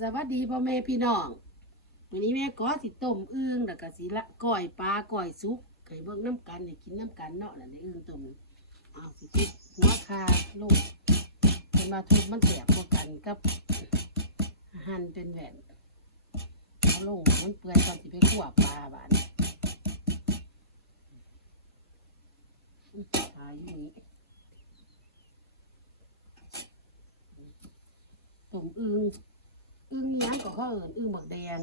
สวัสดีพ่อแม่พี่น้องวันนี้แม่ก็สิต้มอึ่งแล้วก็สิละก้อยปลาก้อยสุกไก่เบิ่งน้ำกันให้กินน้ำกันเนาะนั่นในอึ่งต้มเอาสิติดหัวคาลงเป็นมาทุบมันแสบกว่ากันกับหั่นเป็นแหวนเอาลงมันเปื่อยตอนสิไปขั่วปลาบานอื้อปลาอยู่นี่ต้มอึ่ง อึ้งนี้ก็เขาเอิญอึ้งหมกแดง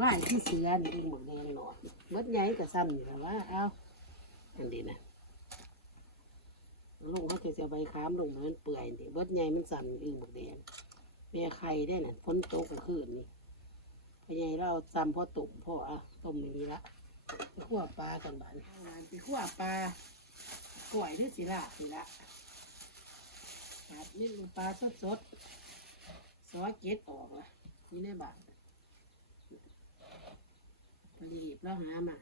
ว่ายที่เสือนี่อึ้งหมกแดงหน่อยมดใหญ่ก็ซ้ำอยู่แล้วว่าเอาอันนี้นะลงเขาจะเอาใบขามลงมันเปื่อยนี่มดใหญ่มันซ้ำอึ้งหมกแดงแม่ไข่ได้น่ะพ้นโต๊ะกลางคืนนี่พอใหญ่เราซ้ำพ่อตุ่มพ่ออะต้มนี้ละไปขั่วปลากันบ้านไปขั่วปลาก่อยหรือสิละสิละ ครับนี่คือปลาสดสดๆซอเก็ดออกละนี่ในบาทพอดีบแล้วหามา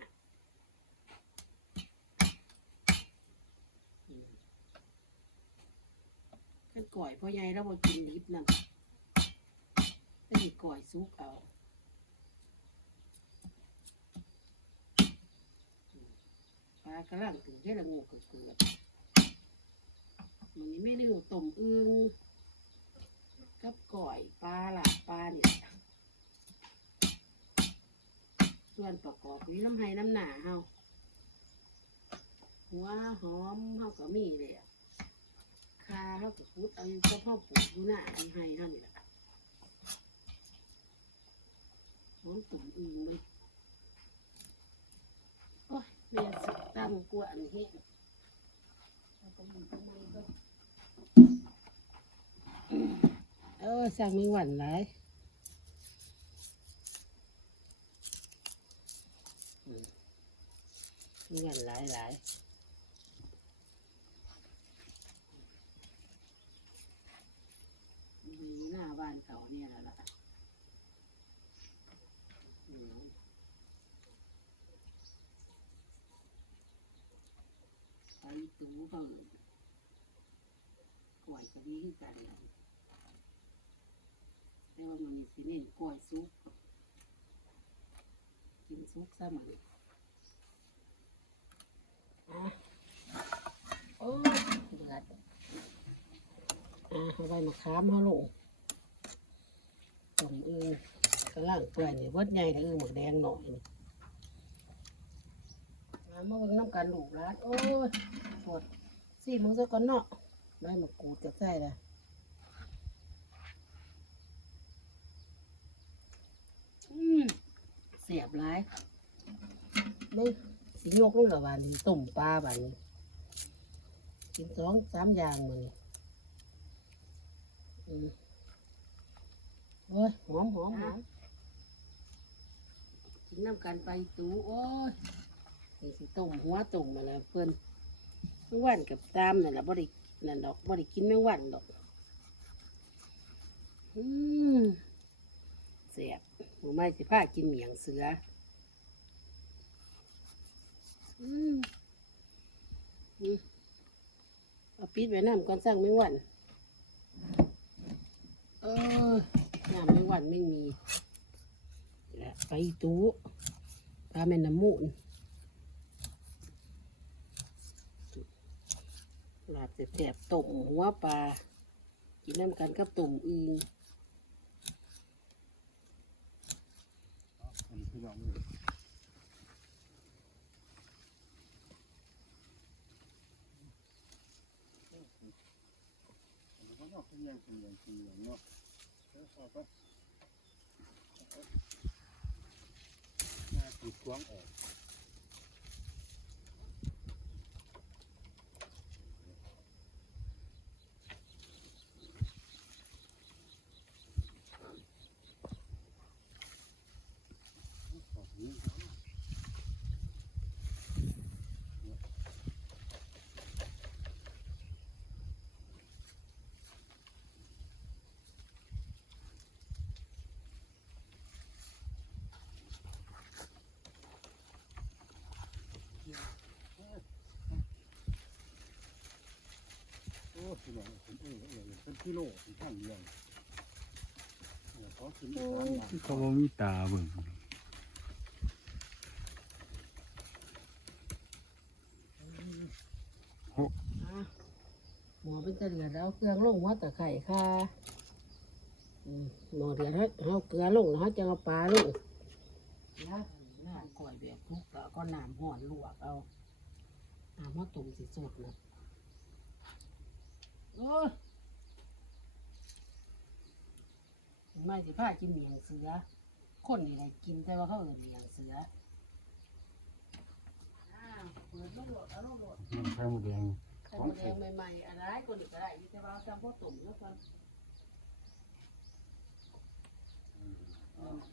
อืมกันก่อยพ่อใหญ่เราบอกกินดิบนั่นก็ดีก่อยซุกเอาปลากระลังถึงแค่ละงูเกิดเกิดวันนี้ไม่ได้ต้มอึงกับก่อยปลาหลับปลาเนี่ยส่วนประกอบนี้น้ำไห้น้ำหนาเฮาหัวหอมเฮาก็มีเลยอะคาเฮาก็พุดเอาอยู่ก็พ่อปลูกอยู่หน้าอันไห้เท่านี้แหละหอมตุ่มอึงเลยโอ้ยแม่สุดตั้งกวนเฮ็ดเอาก็มีก็มีก็เออสั่งมีหวันหลายมมีหวานหลายหลายหน้าบ้านเก่าเนี่ยแหละล่ะอืมไปตูเบิ่งกล้วยก็ดีคือกันแหละ แต่ว่ามันมีสิเน้นกล้วยซุกกินซุกซะมันอะโอ้ยเดือดอะเอาใบมะขามเอาลงต้มอึ่งกระล่างเปื่อยนี่เบิดใหญ่แต่อึ่งหมกแดงหน่อยนี่มาเมื่อวันน้ำกันลูกร้านโอ้ยปวดสี่มึงซะก่อนเนาะใบมะกรูดกับใส่ละ อืม เสียบหลายไม่สิโยกลงละบานนี้ต้มปลาบานนี้กินสองสามอย่างมือนี้อืมโอ้ยหอมหอมหอมกินน้ำกันไปตูโอ้ยสิต้มหัวต้มมาแล้วเพื่อนแมงวันกับตามนั่นแหละบ่ได้นั่นดอกบ่ได้กินแมงวันดอกอืมเสียบ หมูไม่สิผ้ากินเหมียงเสืออืมอืมเอาปิดไว้น้ำก่อนสร้างไม่หวันเออน้ำไม่หวันไม่มีไปตู้ปลาแม่น้ำมูนลาบแสบๆต้มหัวปลากินน้ำกันกับต้มอึง อันนี้คือว่ามืออันนี้ก็นอกเป็นอย่างเป็นอย่างเป็นอย่างเนาะแล้วพอก็หน้าติดกว้างออกออกนี้ อ กิโลที่ท่านเลี้ยงเออเขากินสามบาทเขาบ่มีตาเบิ่งอะหมอเป็นจะเดือดเอาเครื่องลงหัวตะไคร่ค่ะอืมหมอเดือดให้เอาเกลือลงแล้วเขาจะเอาปลาลงนะน้ำก่อยแบบทุกแล้วก็น้ำห่อนลวกเอาน้ำมะตุ่มสิสดนะโอ้ย ไม่สิผ้ากินเหมียงเสือ คนนี่ได้กินแต่ว่าเขาเอินเหมียงเสืออ้าวเปิดลูกโดดเอาลูกโดดน้ำไข่มดแดงไข่มดแดงใหม่ๆอะไรคนอื่นก็ได้มีแต่ว่าจำพวกตุ่มแล้วกัน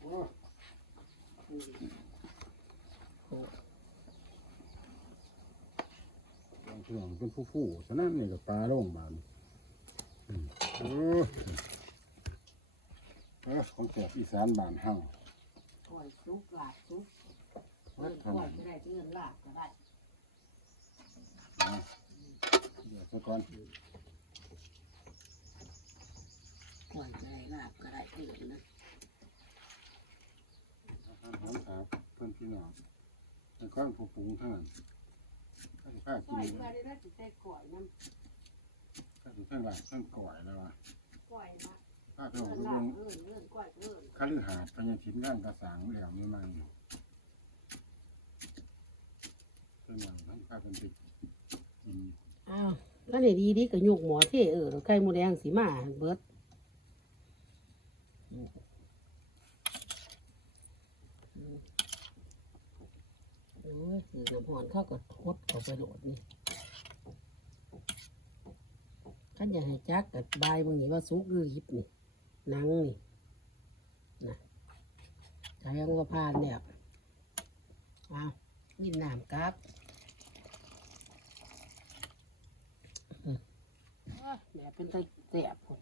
โอ้เครื่องเป็นผู้ผู้ฉะนั้นนี่ก็ปลาโล่งบานอืมโอ้เออของแจกอีสานบานเฮาก่อยซุกลาบซุกวัเงิดนเท่าก่อนั้ยนก็ได้เงินลาบก็ได้นะเดี๋ยวซะก่อนก่อยก็ได้ลาบก็ได้เงินนะอาหารหอมครับเพื่อนพี่น้องในข้างผู้ปรุงเท่านั้นข้าจะข้ากิก่นอยเลยเพื่อได้ได้สิใส่ก่อยน้ข้าจะเพิ่งหลังเพิ่งก่อยแล้วอะำก่อยนะ ข้าเงินลงเงินเงินก่องข้าลือหาดพญาชินย่างกระสังเหลี่ยมนี่มันเป็นอย่างนั้นข้าเป็นติดอ้าวแล้วนี่ดีดีก็ยุกหมอเท่เออไข่หมูแดงสีมาเบิดโอ้ยคือน้ำหอนเข้ากับทดเข้าไปโหลดนี่ขันอยากให้จักกับบายมึงนี่ว่าสุกหรือยิบนี่ หนังนี่นะใช้งว่าผ่านเนี่ยเอาวินน้ำกับแบบเป็นตะแสบผล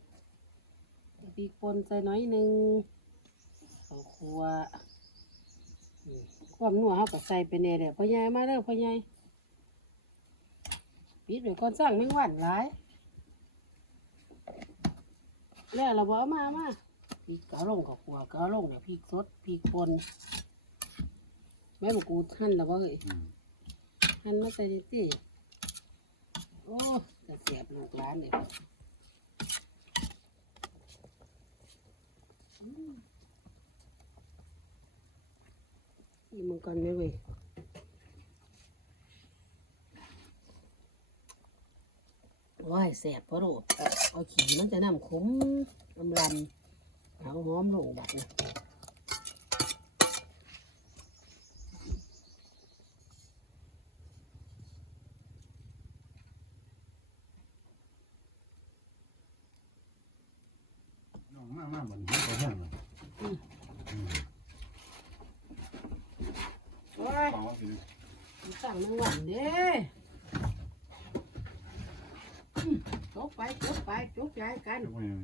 ปีกปนใส่น้อยหนึ่งข้าวคั่วความนัวเขาก็ใส่ไปเนี่ยเดี๋ยวพ่อใหญ่มาเด้อพ่อใหญ่ปิดไว้ก่อนสร้างแมงวันหลาย แล้วเราบอกเอามามาพริกเกาลงกับขัวเกาลงเนี่ยพริกสดพริกป่นแม่บอกกูหั่นแล้วว่าเฮ้ยอืมหั่นมาใส่ในตี้โอ้จะเสียบลูกหลานเนี่ยอืมนี่มึงก่อนไหมเว้ยว้ายแสบพะโรด เอาขี่มันจะน้ำขมลำลำเอาหอมลงบัดนะน้องมากมากเหมือนหัวเขาแห้งเลยโอ้ยเปล่าสิมันสั่งแมงวันเด้อืมจก ไปจกไปจกใจกันจะว่ายังไง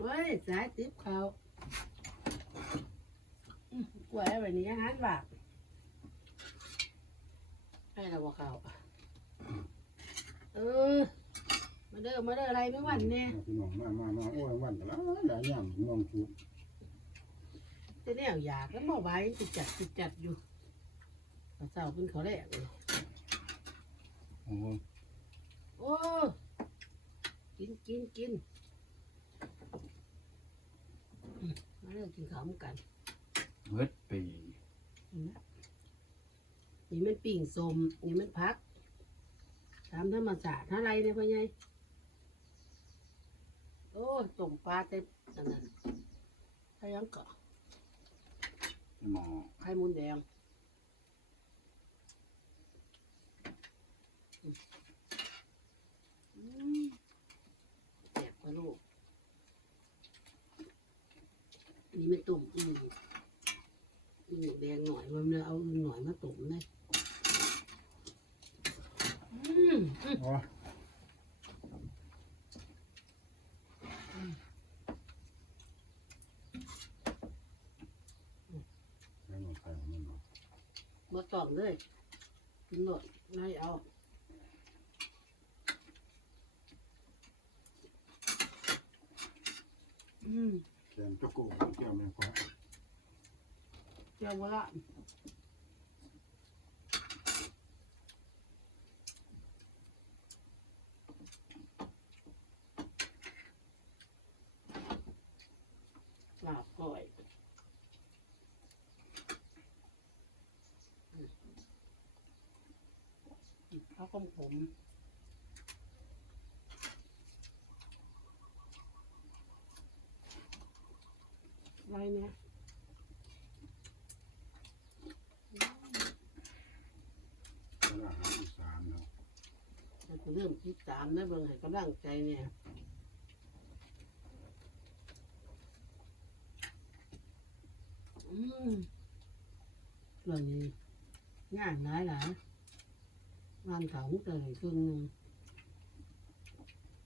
เฮ้ยสายติบเขาอืมกล้วยแบบนี้อาหารบาปให้เราบอกเขาเออ มาเด้อมาเด้ออะไรไม่หวันเนี่ยพี่น้องมามามาโอ้ยวันกันแล้วหลายอย่างมองจุดจะแนวอยากแล้วบ่ไหวจิจัดจิจัดอยู่เขาเศร้าเป็นเขาแรกเลย โอ้ยโอ้กินกินกินอืมมาเริ่มกินข้าวมันกันเบิดปีนี่นะนี่มันปิ่งสมนี่มันพักตามธรรมศาสตร์อะไรเนี่ยพ่อใหญ่โอ้ต้มปลาเต็มอันนั้นใครยังเกาะหมอไข่มุนแดงอืม แสบกว่าลูกนี่ไม่ตุ่มอืมอืมแดงหน่อยมันเลยเอาอึ่งหน่อยมาตุ่มเลยอืมอืมโอ้ยแล้วมันใครของมันเนาะมาตอบเลยกินหมดนายเอา อืม แกนตะโกเกี่ยวแม่ฟ้าเจ้าว่าละลาบก้อยข้าวต้มผมอะไรเนี่ย ตลาดอาหารอีสานเนาะ มันก็ เริ่มคิดตามนะเบิ่งให้กำลังใจเนี่ยอืมเรื่องนี้งานหลายหลายงานเขาเตยครึ่งหนึง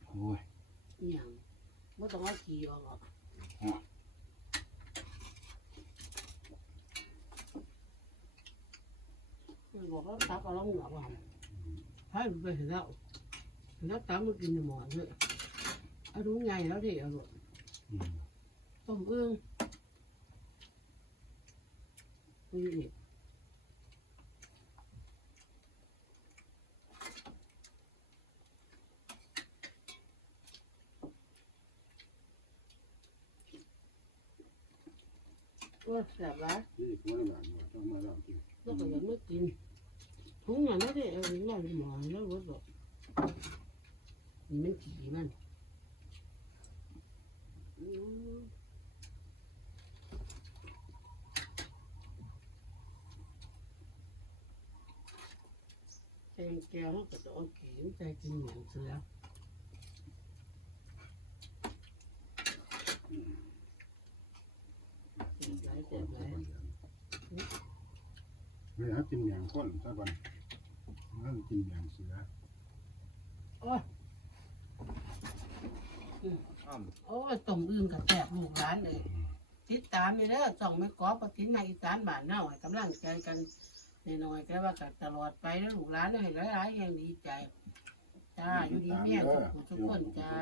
โอ้ยอหย่างไม่ต้องเอาขี่ออกหรอกอ๋อมันบอกว่าตักเอาลงหัวว่า ให้มันไปเห็นแล้วเห็นแล้วตามมันกินในห มอนเลยเอาถุงใหญ่แล้วที่เอาลูก อืม ต้มเอื้องนี่อีกว่าแสบร้าย ที่หัวหลานว่าต้องมาลองกิน แล้วก็ยังไม่กินถุงอย่างนั้นได้เอาถึงเราหมอนแล้วรถบอกนี่มันขี่มันอืมแกงแก้วเขาก็จะเอาขี่มันใจกิน ายคนซะก่อนเดี๋ยวไม่ให้กินแหนงข้นซะก่อนนั่นกินแหนงเสือโอ้ยอ้าวโอ้ยต้มอึ่งกับแสบลูกหลานเลย ติดตามนี่เด้อส่องไม่กอปทินในอีสานบ้านเน่าให้กำลังใจกันน้อยๆแต่ว่าก็ตลอดไปแล้วลูกหลานให้หลายๆอย่างดีใจ จ้าอยู่ดีเมียทุกผู้ทุกคนจ้า